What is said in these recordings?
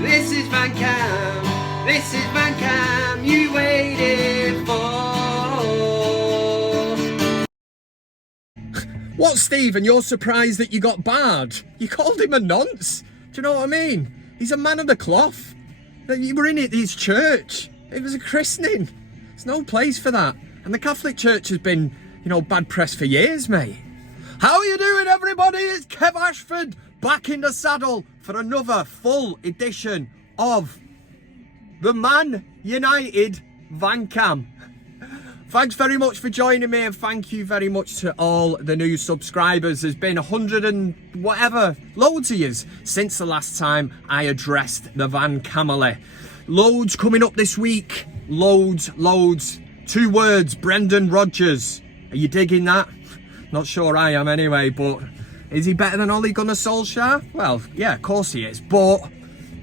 This is VanCam. This is VanCam you waited for. What, Stephen? You're surprised that you got barred? You called him a nonce. Do you know what I mean? He's a man of the cloth. You were in his church. It was a christening. There's no place for that. And the Catholic Church has been, you know, bad press for years, mate. How are you doing, everybody? It's Kev Ashford back in the saddle for another full edition of the ManUtd VanCam. Thanks very much for joining me, and thank you very much to all the new subscribers. There's been 100 and whatever, loads of yous since the last time I addressed the VanCamily. Loads coming up this week. Loads. 2 words, Brendan Rodgers. Are you digging that? Not sure I am anyway, but is he better than Ole Gunnar Solskjaer? Well, yeah, of course he is, but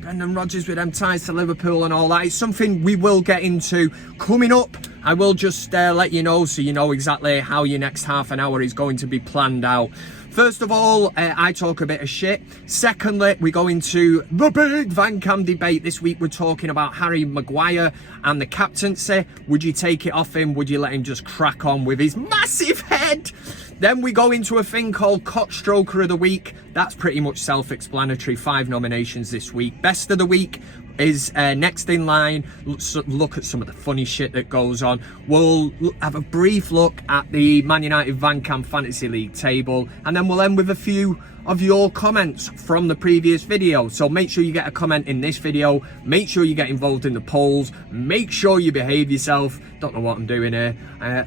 Brendan Rodgers with them ties to Liverpool and all that, it's something we will get into coming up. I will just let you know so you know exactly how your next half an hour is going to be planned out. First of all, I talk a bit of shit. Secondly, we go into the big VanCam debate. This week we're talking about Harry Maguire and the captaincy. Would you take it off him? Would you let him just crack on with his massive head? Then we go into a thing called CockStroker of the Week. That's pretty much self-explanatory. 5 nominations this week. Best of the Week is next in line. Look at some of the funny shit that goes on. We'll have a brief look at the ManUtd VanCam Fantasy League table, and then we'll end with a few of your comments from the previous video. So make sure you get a comment in this video, make sure you get involved in the polls, make sure you behave yourself. Don't know what I'm doing here.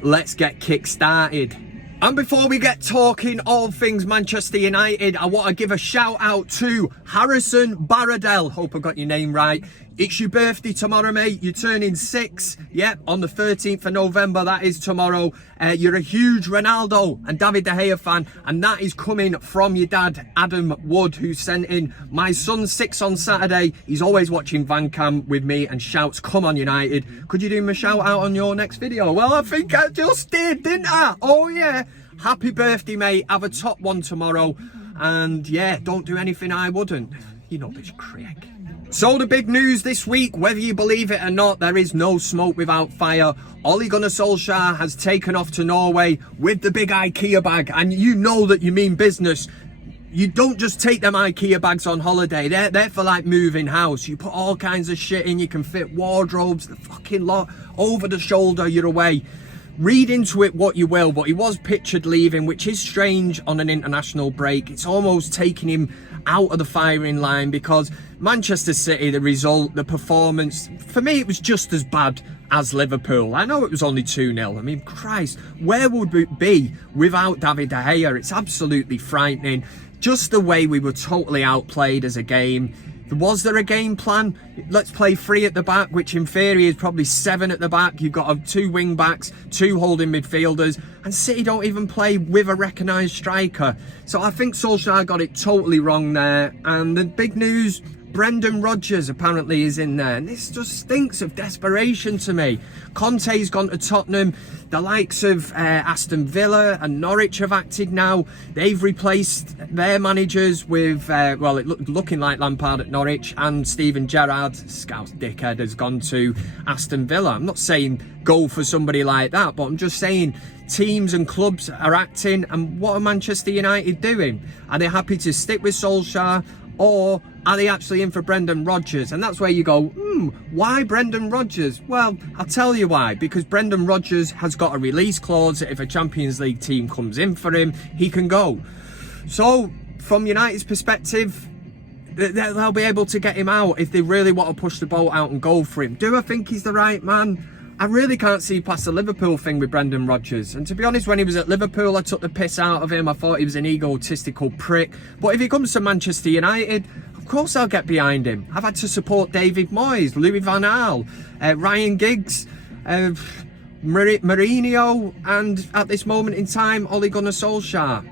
Let's get kick started. And before we get talking all things Manchester United, I want to give a shout out to Harrison Baradell. Hope I got your name right. It's your birthday tomorrow, mate. You're turning 6. Yep, on the 13th of November, that is tomorrow. You're a huge Ronaldo and David De Gea fan, and that is coming from your dad, Adam Wood, who sent in, my son's 6 on Saturday. He's always watching VanCam with me and shouts, come on United. Could you do him a shout out on your next video? Well, I think I just did, didn't I? Oh yeah. Happy birthday, mate. Have a top one tomorrow. And yeah, don't do anything I wouldn't. You know this Craig. So the big news this week, whether you believe it or not, there is no smoke without fire. Ole Gunnar Solskjaer has taken off to Norway with the big IKEA bag. And you know that you mean business. You don't just take them IKEA bags on holiday. They're for like moving house. You put all kinds of shit in. You can fit wardrobes, the fucking lot. Over the shoulder, you're away. Read into it what you will, but he was pictured leaving, which is strange on an international break. It's almost taking him out of the firing line, because Manchester City, the result, the performance, for me it was just as bad as Liverpool. I know it was only 2-0. I mean, Christ, where would we be without David De Gea? It's absolutely frightening. Just the way we were totally outplayed as a game. Was there a game plan? Let's play 3 at the back, which in theory is probably 7 at the back. You've got 2 wing backs, 2 holding midfielders, and City don't even play with a recognised striker. So I think Solskjaer got it totally wrong there. And the big news, Brendan Rodgers apparently is in there, and this just stinks of desperation to me. Conte's gone to Tottenham. The likes of Aston Villa and Norwich have acted now. They've replaced their managers with, well, looking like Lampard at Norwich, and Steven Gerrard, Scouse dickhead, has gone to Aston Villa. I'm not saying go for somebody like that, but I'm just saying teams and clubs are acting, and what are Manchester United doing? Are they happy to stick with Solskjaer, or are they actually in for Brendan Rodgers? And that's where you go, why Brendan Rodgers? Well, I'll tell you why. Because Brendan Rodgers has got a release clause that if a Champions League team comes in for him, he can go. So, from United's perspective, they'll be able to get him out if they really want to push the boat out and go for him. Do I think he's the right man? I really can't see past the Liverpool thing with Brendan Rodgers. And to be honest, when he was at Liverpool, I took the piss out of him. I thought he was an egotistical prick. But if he comes to Manchester United, of course I'll get behind him. I've had to support David Moyes, Louis van Gaal, Ryan Giggs, Mourinho, and at this moment in time, Ole Gunnar Solskjaer.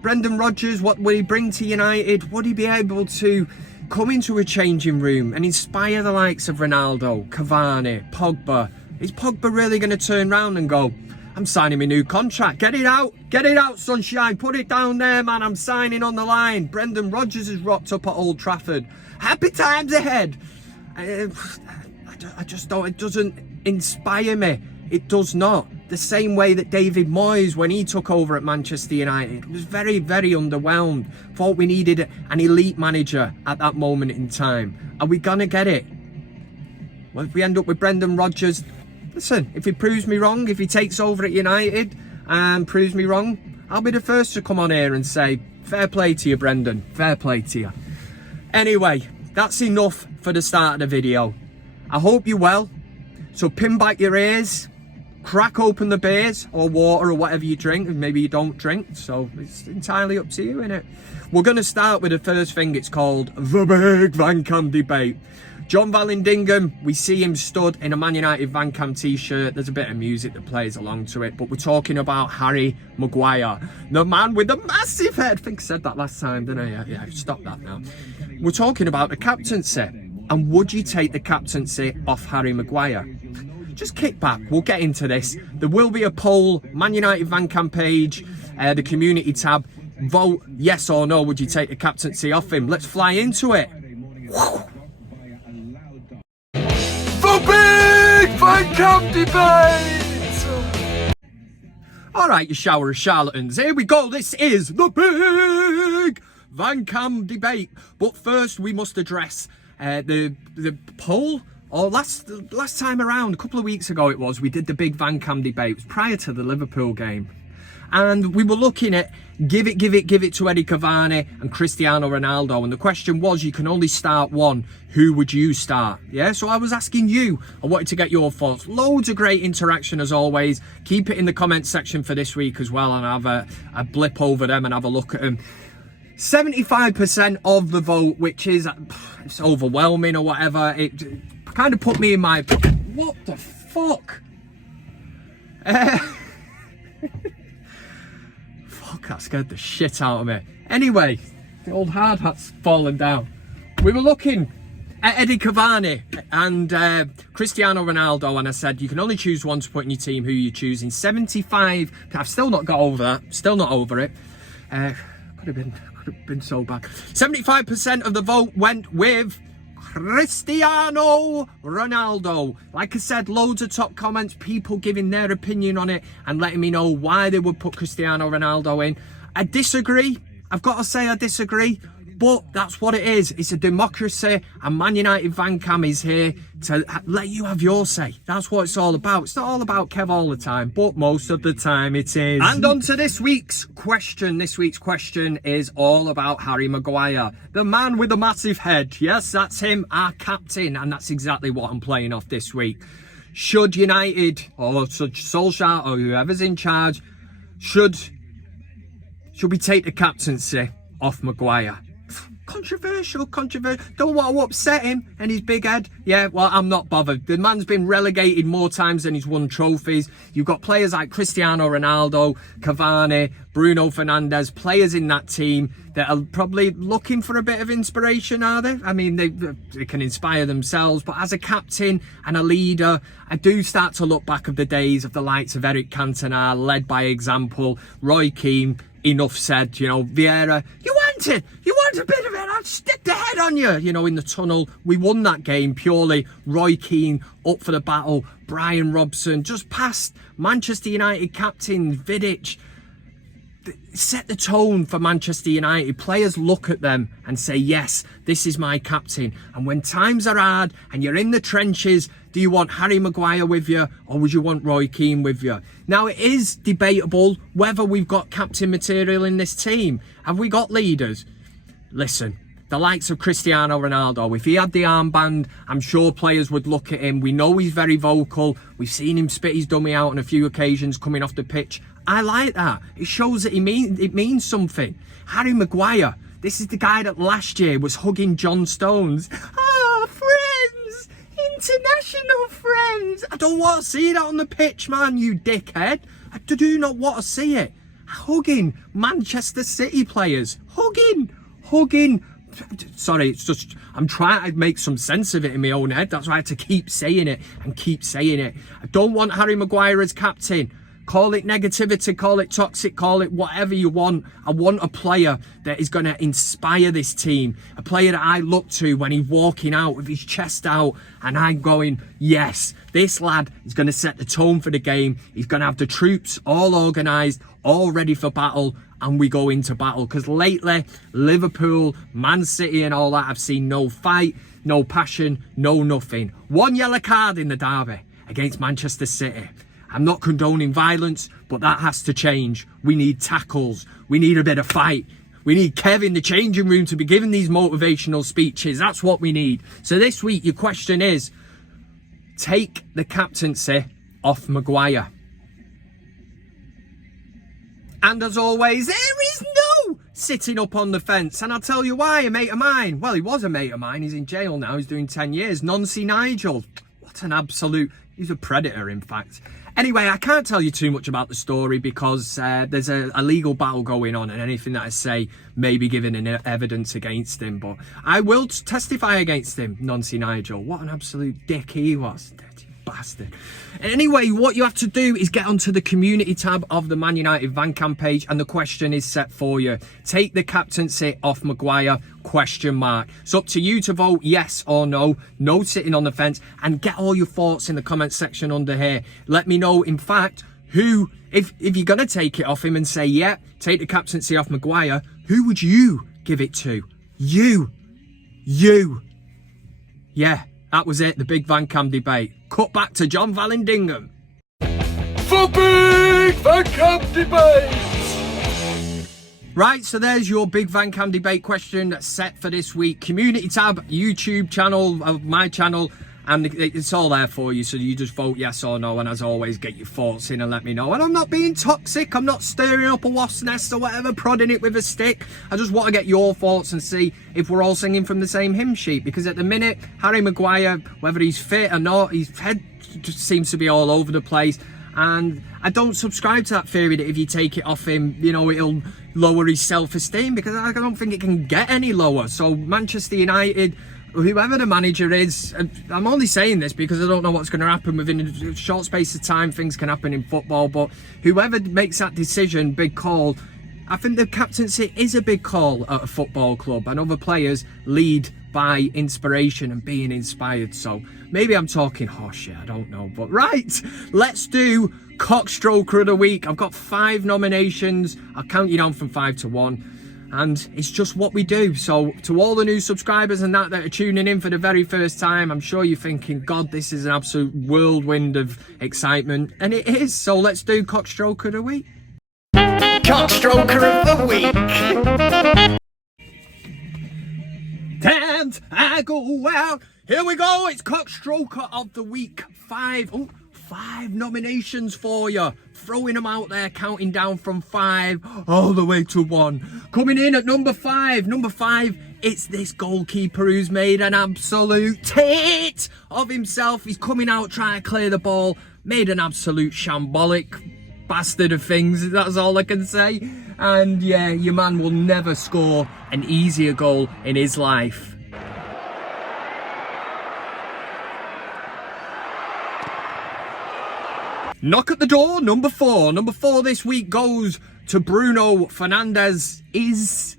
Brendan Rodgers, what will he bring to United? Would he be able to come into a changing room and inspire the likes of Ronaldo, Cavani, Pogba? Is Pogba really going to turn around and go, I'm signing my new contract. Get it out, Sunshine. Put it down there, man. I'm signing on the line. Brendan Rodgers has rocked up at Old Trafford. Happy times ahead. I just don't, it doesn't inspire me. It does not. The same way that David Moyes, when he took over at Manchester United, was very, very underwhelmed. Thought we needed an elite manager at that moment in time. Are we gonna get it? Well, if we end up with Brendan Rodgers, listen, if he proves me wrong, if he takes over at United and proves me wrong, I'll be the first to come on here and say, fair play to you, Brendan. Fair play to you. Anyway, that's enough for the start of the video. I hope you're well. So pin back your ears, crack open the beers or water or whatever you drink, and maybe you don't drink, so it's entirely up to you, innit? We're going to start with the first thing. It's called the Big VanCam Debate. John Vallandigham, we see him stood in a ManUtd VanCam T-shirt. There's a bit of music that plays along to it, but we're talking about Harry Maguire, the man with the massive head. I think I said that last time, didn't I? Yeah, stop that now. We're talking about the captaincy, and would you take the captaincy off Harry Maguire? Just kick back, we'll get into this. There will be a poll, ManUtd VanCam page, the community tab. Vote yes or no, would you take the captaincy off him? Let's fly into it. Whew. The Big VanCam Debate! Alright, you shower of charlatans, here we go. This is the Big VanCam Debate. But first we must address the poll. Or last time around, a couple of weeks ago it was, we did the Big VanCam Debate. It was prior to the Liverpool game. And we were looking at give it to Eric Cantona and Cristiano Ronaldo. And the question was, you can only start one. Who would you start? Yeah, so I was asking you. I wanted to get your thoughts. Loads of great interaction as always. Keep it in the comment section for this week as well, and have a blip over them and have a look at them. 75% of the vote, which is it's overwhelming or whatever. It kind of put me in my, what the fuck? Fuck, that scared the shit out of me. Anyway, the old hard hat's fallen down. We were looking at Eddie Cavani and Cristiano Ronaldo, and I said you can only choose one to put in your team. Who are you choosing? 75. I've still not got over that. Still not over it. Could have been so bad. 75% of the vote went with Cristiano Ronaldo. Like I said, loads of top comments, people giving their opinion on it and letting me know why they would put Cristiano Ronaldo in. I disagree. I've got to say I disagree. But that's what it is. It's a democracy, and ManUtd VanCam is here to let you have your say. That's what it's all about. It's not all about Kev all the time, but most of the time it is. And on to this week's question. This week's question is all about Harry Maguire, the man with the massive head. Yes, that's him, our captain, and that's exactly what I'm playing off this week. Should United, or should Solskjaer, or whoever's in charge, should we take the captaincy off Maguire? Controversial. Don't want to upset him and his big head. Yeah, well, I'm not bothered. The man's been relegated more times than he's won trophies. You've got players like Cristiano Ronaldo, Cavani, Bruno Fernandes, players in that team that are probably looking for a bit of inspiration, are they? I mean, they can inspire themselves, but as a captain and a leader, I do start to look back of the days of the likes of Eric Cantona, led by example, Roy Keane. Enough said, you know, Vieira, you want a bit of it, I'll stick the head on you, you know, in the tunnel. We won that game purely Roy Keane up for the battle, Brian Robson, just past Manchester United captain Vidic. Set the tone for Manchester United. Players look at them and say, yes, this is my captain. And when times are hard and you're in the trenches, do you want Harry Maguire with you, or would you want Roy Keane with you? Now, it is debatable whether we've got captain material in this team. Have we got leaders? Listen, the likes of Cristiano Ronaldo, if he had the armband, I'm sure players would look at him. We know he's very vocal. We've seen him spit his dummy out on a few occasions coming off the pitch. I like that. It shows that it means something. Harry Maguire, this is the guy that last year was hugging John Stones. Ah, friends! International friends! I don't want to see that on the pitch, man, you dickhead. I do not want to see it. Hugging Manchester City players. Hugging. Sorry, it's just, I'm trying to make some sense of it in my own head. That's why I had to keep saying it and keep saying it. I don't want Harry Maguire as captain. Call it negativity, call it toxic, call it whatever you want. I want a player that is going to inspire this team. A player that I look to when he's walking out with his chest out and I'm going, yes, this lad is going to set the tone for the game. He's going to have the troops all organised, all ready for battle, and we go into battle. Because lately, Liverpool, Man City and all that, I've seen no fight, no passion, no nothing. One yellow card in the derby against Manchester City. I'm not condoning violence, but that has to change. We need tackles. We need a bit of fight. We need Kev in the changing room to be giving these motivational speeches. That's what we need. So this week, your question is, take the captaincy off Maguire. And as always, there is no sitting up on the fence. And I'll tell you why, a mate of mine. Well, he was a mate of mine. He's in jail now. He's doing 10 years. Nancy Nigel. What an absolute... He's a predator, in fact. Anyway, I can't tell you too much about the story because there's a legal battle going on and anything that I say may be given an evidence against him. But I will testify against him, Nancy Nigel. What an absolute dick he was. Dirty bastard. Anyway, what you have to do is get onto the community tab of the ManUtd VanCam page and the question is set for you. Take the captaincy off Maguire, ? It's up to you to vote yes or no. No sitting on the fence, and get all your thoughts in the comment section under here. Let me know, in fact, who, if you're going to take it off him and say, yeah, take the captaincy off Maguire, who would you give it to? You. Yeah, that was it, the big VanCam debate. Cut back to John Vallandigham. For Big VanCam Debate! Right, so there's your big VanCam debate question set for this week. Community tab, YouTube channel, my channel, and it's all there for you. So you just vote yes or no, and as always, get your thoughts in and let me know. And I'm not being toxic, I'm not stirring up a wasp's nest or whatever, prodding it with a stick. I just want to get your thoughts and see if we're all singing from the same hymn sheet. Because at the minute, Harry Maguire, whether he's fit or not, his head just seems to be all over the place. And I don't subscribe to that theory that if you take it off him, you know, it'll lower his self-esteem, because I don't think it can get any lower. So Manchester United, whoever the manager is, I'm only saying this because I don't know what's going to happen within a short space of time. Things can happen in football, but whoever makes that decision, big call, I think the captaincy is a big call at a football club, and other players lead by inspiration and being inspired. So maybe I'm talking horseshit, I don't know. But right, let's do CockStroker of the week. I've got 5 nominations. I'll count you down from 5 to 1. And it's just what we do. So to all the new subscribers and that are tuning in for the very first time, I'm sure you're thinking, God, this is an absolute whirlwind of excitement. And it is. So let's do CockStroker of the week. CockStroker of the week! And I go out. Here we go. It's CockStroker of the week. 5 nominations for you. Throwing them out there, counting down from 5 all the way to 1. Coming in at number 5. Number 5, it's this goalkeeper who's made an absolute tit of himself. He's coming out trying to clear the ball. Made an absolute shambolic bastard of things. That's all I can say. And yeah, your man will never score an easier goal in his life. Knock at the door, number 4. Number 4 this week goes to Bruno Fernandes's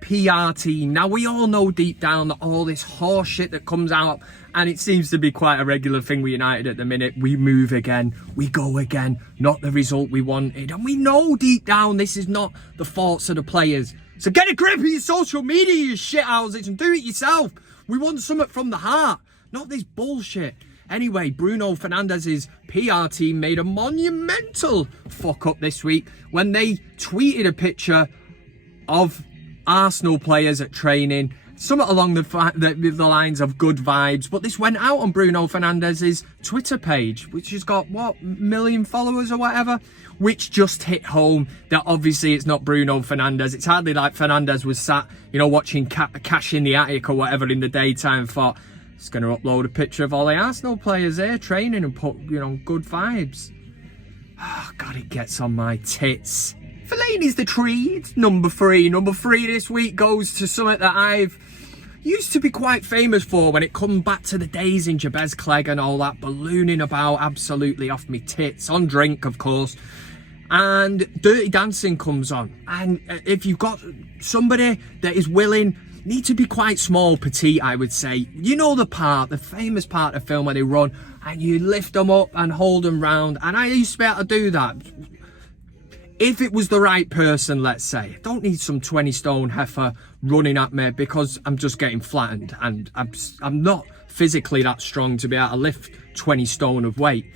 PR team. Now, we all know deep down that all this horse shit that comes out, and it seems to be quite a regular thing with United at the minute. We move again, we go again, not the result we wanted. And we know deep down this is not the faults of the players. So get a grip of your social media, you shithouses, and do it yourself. We want something from the heart, not this bullshit. Anyway, Bruno Fernandes's PR team made a monumental fuck up this week when they tweeted a picture of Arsenal players at training, somewhat along the lines of good vibes, but this went out on Bruno Fernandes's Twitter page, which has got, what, million followers or whatever, which just hit home that obviously it's not Bruno Fernandes. It's hardly like Fernandes was sat, you know, watching Cash in the Attic or whatever in the daytime and thought, it's going to upload a picture of all the Arsenal players there training and put, you know, good vibes. Oh, God, it gets on my tits. Fellaini's the treat. Number 3. Number 3 this week goes to something that I've used to be quite famous for when it comes back to the days in Jabez Clegg and all that, ballooning about absolutely off me tits, on drink, of course. and Dirty Dancing comes on. And if you've got somebody that is willing, need to be quite small, petite, I would say. You know the part, the famous part of film where they run and you lift them up and hold them round. And I used to be able to do that. If it was the right person, let's say. I don't need some 20 stone heifer running at me because I'm just getting flattened. And I'm not physically that strong to be able to lift 20 stone of weight.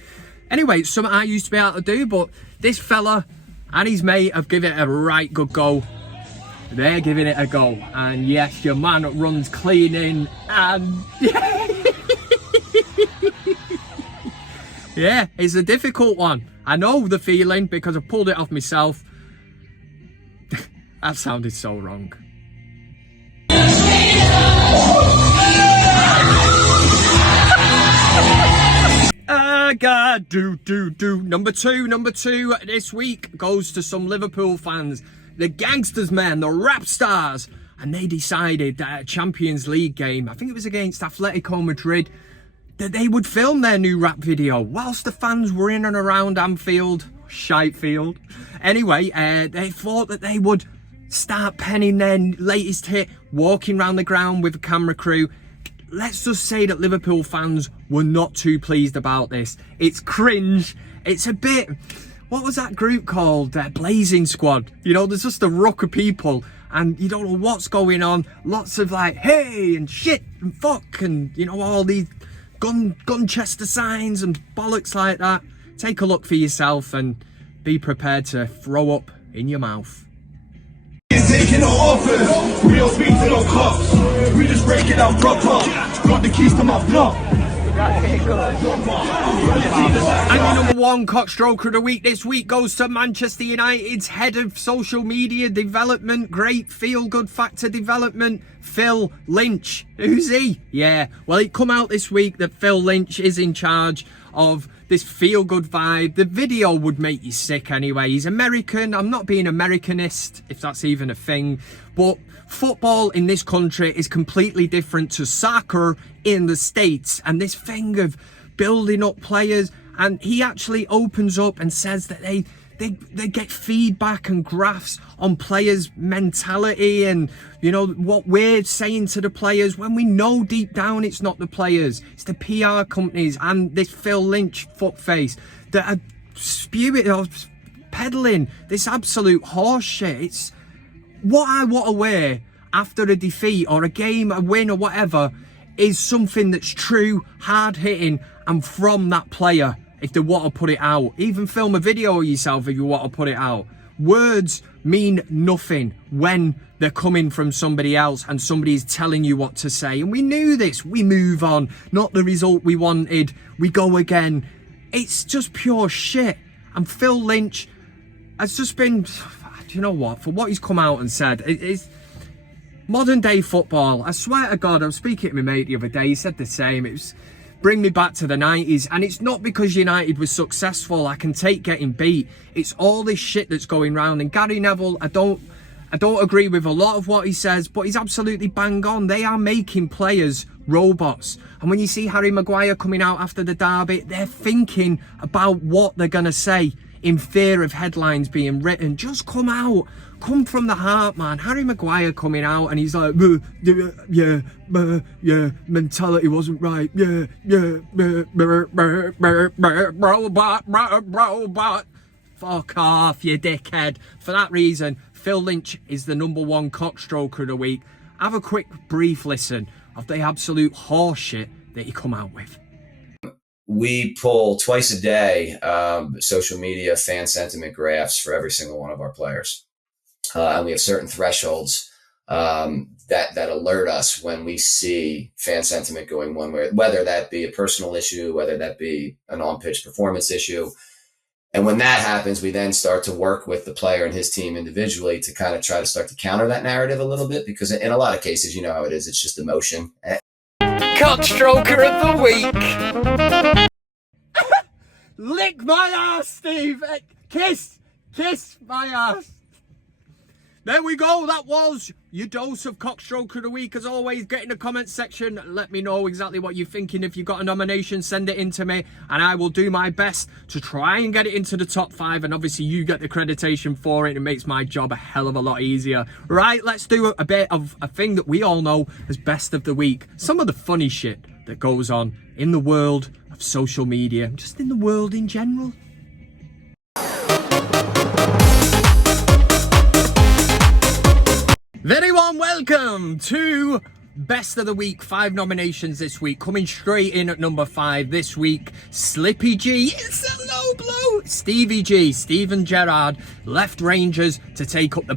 Anyway, it's something I used to be able to do, but this fella and his mate have given it a right good go. They're giving it a go. And yes, your man runs clean in and yeah, it's a difficult one. I know the feeling because I pulled it off myself. That sounded so wrong. God, do. Number two this week goes to some Liverpool fans. The gangsters, man, the rap stars. And they decided that a Champions League game, I think it was against Atletico Madrid, that they would film their new rap video whilst the fans were in and around Anfield, Shitefield. Anyway, they thought that they would start penning their latest hit, walking around the ground with a camera crew. Let's just say that Liverpool fans were not too pleased about this. It's cringe. It's a bit... What was that group called? Blazing Squad. You know, there's just a ruck of people and you don't know what's going on. Lots of like, hey and shit and fuck and, you know, all these Gunchester signs and bollocks like that. Take a look for yourself and be prepared to throw up in your mouth. Taking no offers, we don't speak to no cops. We just break it out proper. Got the keys to my block. And your number one CockStroker of the week this week goes to Manchester United's head of social media development, great feel-good factor development, Phil Lynch. Who's he? Yeah, well, it come out this week that Phil Lynch is in charge of this feel-good vibe. The video would make you sick anyway. He's American. I'm not being Americanist, if that's even a thing, but football in this country is completely different to soccer in the States, and this thing of building up players, and he actually opens up and says that they get feedback and graphs on players' mentality and, you know, what we're saying to the players when we know deep down it's not the players, it's the PR companies and this Phil Lynch footface that are spewing or peddling this absolute horse shit. It's what I want to wear after a defeat or a game, a win or whatever, is something that's true, hard-hitting and from that player if they want to put it out. Even film a video of yourself if you want to put it out. Words mean nothing when they're coming from somebody else and somebody's telling you what to say. And we knew this. We move on. Not the result we wanted. We go again. It's just pure shit. And Phil Lynch has just been... Do you know what? For what he's come out and said, it's modern day football. I swear to God, I was speaking to my mate the other day. He said the same. It was bring me back to the 90s. And it's not because United was successful. I can take getting beat. It's all this shit that's going round. And Gary Neville, I don't agree with a lot of what he says, but he's absolutely bang on. They are making players robots. And when you see Harry Maguire coming out after the derby, they're thinking about what they're going to say in fear of headlines being written. Just come out. Come from the heart, man. Harry Maguire coming out and he's like, yeah, mentality wasn't right. Robot. Fuck off, you dickhead. For that reason, Phil Lynch is the number one CockStroker of the week. Have a quick, brief listen of the absolute horseshit that he come out with. We pull twice a day social media fan sentiment graphs for every single one of our players. And we have certain thresholds that alert us when we see fan sentiment going one way, whether that be a personal issue, whether that be an on-pitch performance issue. And when that happens, we then start to work with the player and his team individually to kind of try to start to counter that narrative a little bit, because in a lot of cases, you know how it is. It's just emotion. CockStroker of the week. Lick my ass, Steve. Kiss my ass. There we go. That was your dose of CockStroker of the week. As always, get in the comments section. Let me know exactly what you're thinking. If you've got a nomination, send it in to me, and I will do my best to try and get it into the top 5. And obviously, you get the accreditation for it. It makes my job a hell of a lot easier. Right, let's do a bit of a thing that we all know as best of the week. Some of the funny shit that goes on in the world of social media, just in the world in general. Very warm welcome to Best of the Week. 5 nominations this week. Coming straight in at number 5 this week, Slippy G. It's a low blow. Stevie G, Steven Gerrard, left Rangers to take up the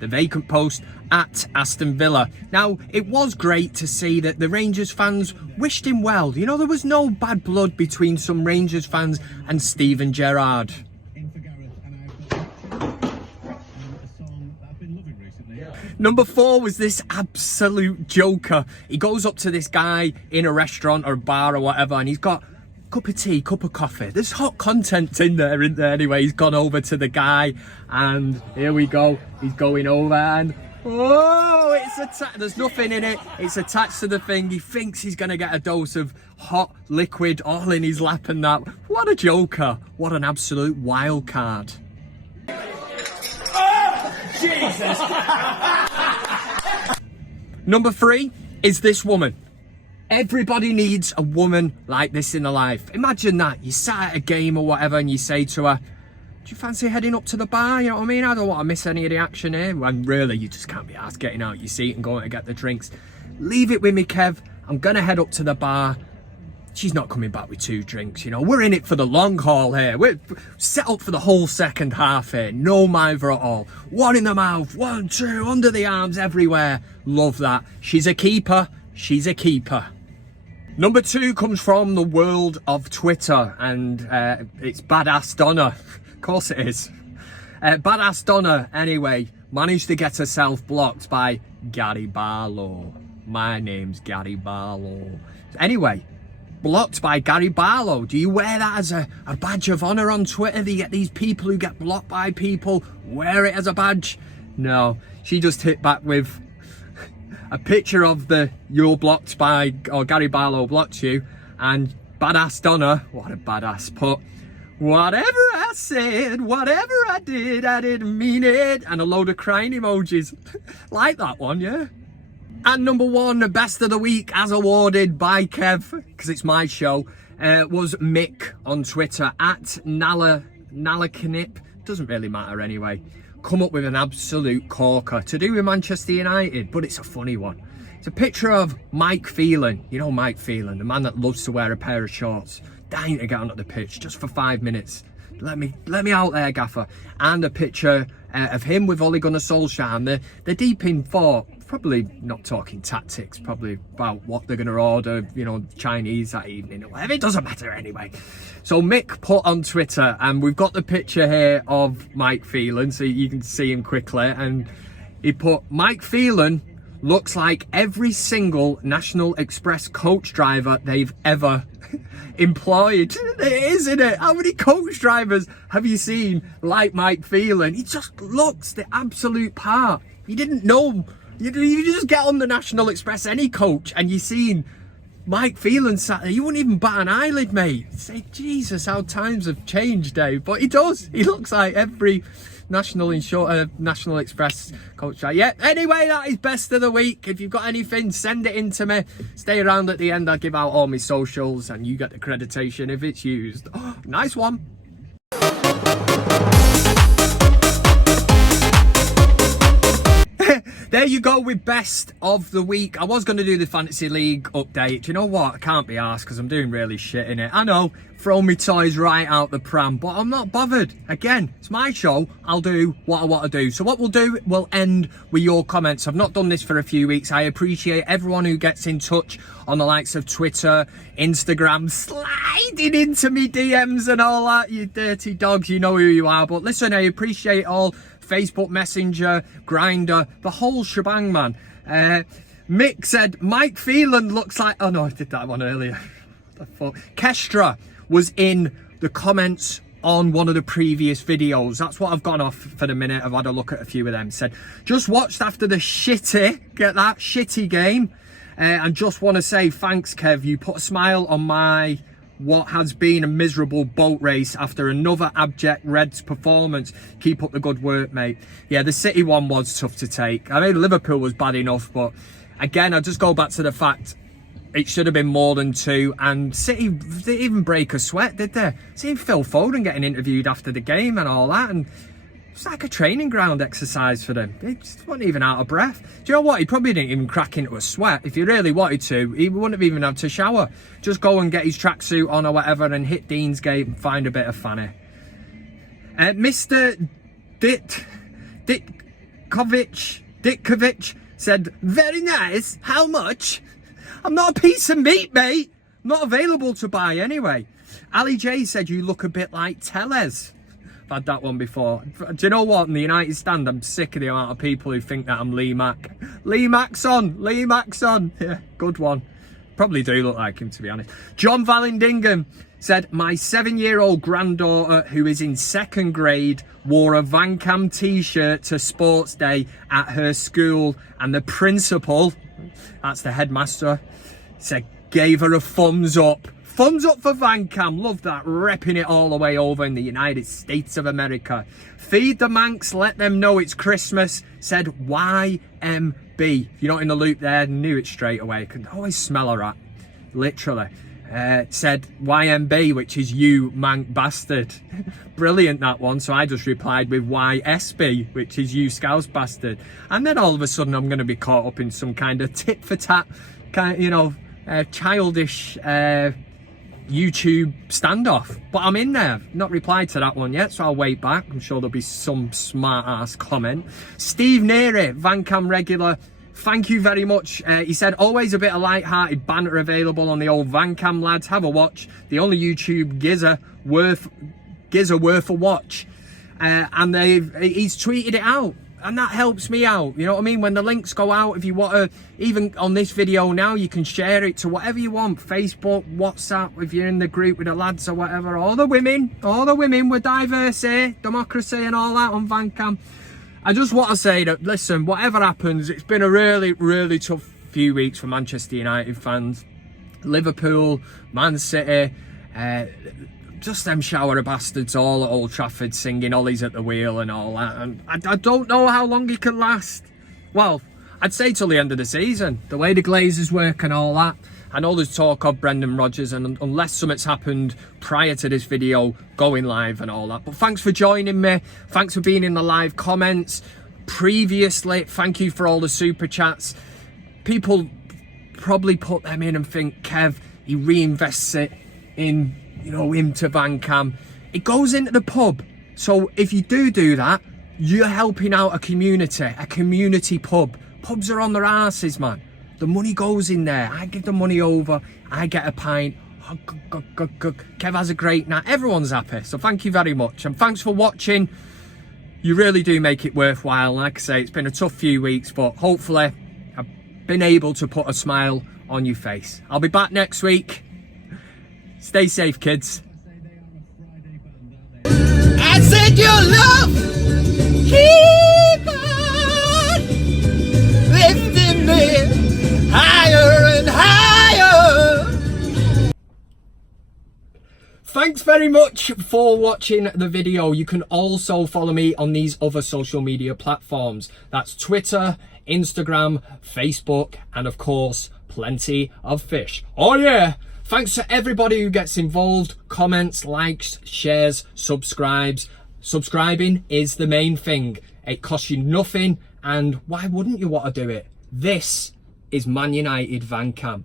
vacant post at Aston Villa. Now, it was great to see that the Rangers fans wished him well. You know, there was no bad blood between some Rangers fans and Steven Gerrard. Number 4 was this absolute joker. He goes up to this guy in a restaurant or a bar or whatever, and he's got a cup of tea, cup of coffee. There's hot content in there, isn't there? Anyway, he's gone over to the guy, and here we go. He's going over, and oh, there's nothing in it. It's attached to the thing. He thinks he's going to get a dose of hot liquid all in his lap and that. What a joker. What an absolute wild card. Jesus. Number 3 is this woman. Everybody needs a woman like this in their life. Imagine that. You sat at a game or whatever and you say to her, do you fancy heading up to the bar? You know what I mean? I don't want to miss any of the action here. When really, you just can't be asked getting out your seat and going to get the drinks. Leave it with me, Kev. I'm going to head up to the bar. She's not coming back with 2 drinks, you know. We're in it for the long haul here. We're set up for the whole second half here. No mither at all. 1 in the mouth, 1, 2, under the arms, everywhere. Love that. She's a keeper. She's a keeper. Number 2 comes from the world of Twitter, and it's Badass Donna. Of course it is. Badass Donna, anyway, managed to get herself blocked by Gary Barlow. My name's Gary Barlow. Anyway, blocked by Gary Barlow. Do you wear that as a badge of honour on Twitter? Do you get these people who get blocked by people wear it as a badge? No, she just hit back with a picture of you're blocked by, or Gary Barlow blocked you, and Badass Donna, what a badass, put, whatever I said, whatever I didn't mean it, and a load of crying emojis. Like that one, yeah? And number 1, the best of the week, as awarded by Kev, because it's my show, was Mick on Twitter, at Nalakanip. Doesn't really matter anyway. Come up with an absolute corker to do with Manchester United, but it's a funny one. It's a picture of Mike Phelan. You know Mike Phelan, the man that loves to wear a pair of shorts. Dying to get onto the pitch just for 5 minutes. Let me out there, gaffer. And a picture of him with Ole Gunnar Solskjaer. And they're deep in thought. Probably not talking tactics, probably about what they're going to order, you know, Chinese that evening or whatever. It doesn't matter anyway. So Mick put on Twitter, and we've got the picture here of Mike Phelan, so you can see him quickly. And he put, Mike Phelan looks like every single National Express coach driver they've ever employed. It is, isn't it? How many coach drivers have you seen like Mike Phelan? He just looks the absolute part. You didn't know. You just get on the National Express, any coach, and you've seen Mike Phelan sat there. You wouldn't even bat an eyelid, mate. Say, Jesus, how times have changed, Dave. But he does. He looks like every National Express coach driver. Yeah, anyway, that is best of the week. If you've got anything, send it in to me. Stay around at the end. I'll give out all my socials, and you get the accreditation if it's used. Oh, nice one. There you go with best of the week. I was going to do the Fantasy League update. Do you know what? I can't be arsed because I'm doing really shit in it. I know, throw me toys right out the pram, but I'm not bothered. Again, it's my show. I'll do what I want to do. So what we'll do, we'll end with your comments. I've not done this for a few weeks. I appreciate everyone who gets in touch on the likes of Twitter, Instagram, sliding into me DMs and all that. You dirty dogs, you know who you are. But listen, I appreciate all. Facebook Messenger, Grindr, the whole shebang, man. Mick said, Mike Phelan looks like... Oh, no, I did that one earlier. What the fuck? Kestra was in the comments on one of the previous videos. That's what I've gone off for the minute. I've had a look at a few of them. Said, just watched after the shitty game. And just want to say thanks, Kev. You put a smile on my what has been a miserable boat race after another abject Reds performance. Keep up the good work, mate. Yeah, the City one was tough to take. I mean, Liverpool was bad enough, but again, I just go back to the fact it should have been more than 2. And City didn't even break a sweat, did they? Seen Phil Foden getting interviewed after the game and all that, and it's like a training ground exercise for them. They just weren't even out of breath. Do you know what? He probably didn't even crack into a sweat. If he really wanted to, he wouldn't have even had to shower. Just go and get his tracksuit on or whatever and hit Deansgate and find a bit of fanny. Mr. Ditkovic said, very nice. How much? I'm not a piece of meat, mate. Not available to buy anyway. Ali J said, you look a bit like Tellez. I've had that one before. Do you know what? In the United stand, I'm sick of the amount of people who think that I'm Lee Mack. Lee Mack's on. Yeah, good one. Probably do look like him, to be honest. John Vallandingham said, my 7-year-old granddaughter, who is in 2nd grade, wore a VanCam T-shirt to sports day at her school, and the principal, that's the headmaster, said, gave her a thumbs up. Thumbs up for VanCam. Love that. Repping it all the way over in the United States of America. Feed the Manx. Let them know it's Christmas. Said YMB. If you're not in the loop there, knew it straight away. Can always smell a rat. Literally. Said YMB, which is you mank bastard. Brilliant, that one. So I just replied with YSB, which is you scouse bastard. And then all of a sudden I'm going to be caught up in some kind of tit for tat, kind of, you know, childish YouTube standoff, but I'm in there. Not replied to that one yet, so I'll wait back. I'm sure there'll be some smart ass comment. Steve Neary, VanCam regular, thank you very much. He said, always a bit of light-hearted banter available on the old VanCam, lads. Have a watch. The only YouTube gizzer worth a watch. And he's tweeted it out. And that helps me out, you know what I mean? When the links go out, if you want to, even on this video now, you can share it to whatever you want. Facebook, WhatsApp, if you're in the group with the lads or whatever. All the women, we're diverse here. Democracy and all that on VanCam. I just want to say that, listen, whatever happens, it's been a really, really tough few weeks for Manchester United fans. Liverpool, Man City, just them shower of bastards all at Old Trafford singing Ollie's at the wheel and all that. And I don't know how long it can last. Well, I'd say till the end of the season. The way the Glazers work and all that. I know there's talk of Brendan Rodgers, and unless something's happened prior to this video going live and all that. But thanks for joining me. Thanks for being in the live comments previously. Thank you for all the super chats. People probably put them in and think, Kev, he reinvests it in, you know, into VanCam. It goes into the pub. So if you do that, you're helping out a community pub. Pubs are on their asses, man. The money goes in there. I give the money over. I get a pint. Oh, Kev has a great night. Everyone's happy. So thank you very much. And thanks for watching. You really do make it worthwhile. Like I say, it's been a tough few weeks, but hopefully I've been able to put a smile on your face. I'll be back next week. Stay safe, kids. I said your love keep on lifting me higher and higher. Thanks very much for watching the video. You can also follow me on these other social media platforms. That's Twitter, Instagram, Facebook, and of course, plenty of fish. Oh yeah! Thanks to everybody who gets involved, comments, likes, shares, subscribes. Subscribing is the main thing. It costs you nothing, and why wouldn't you want to do it? This is ManUtd VanCam.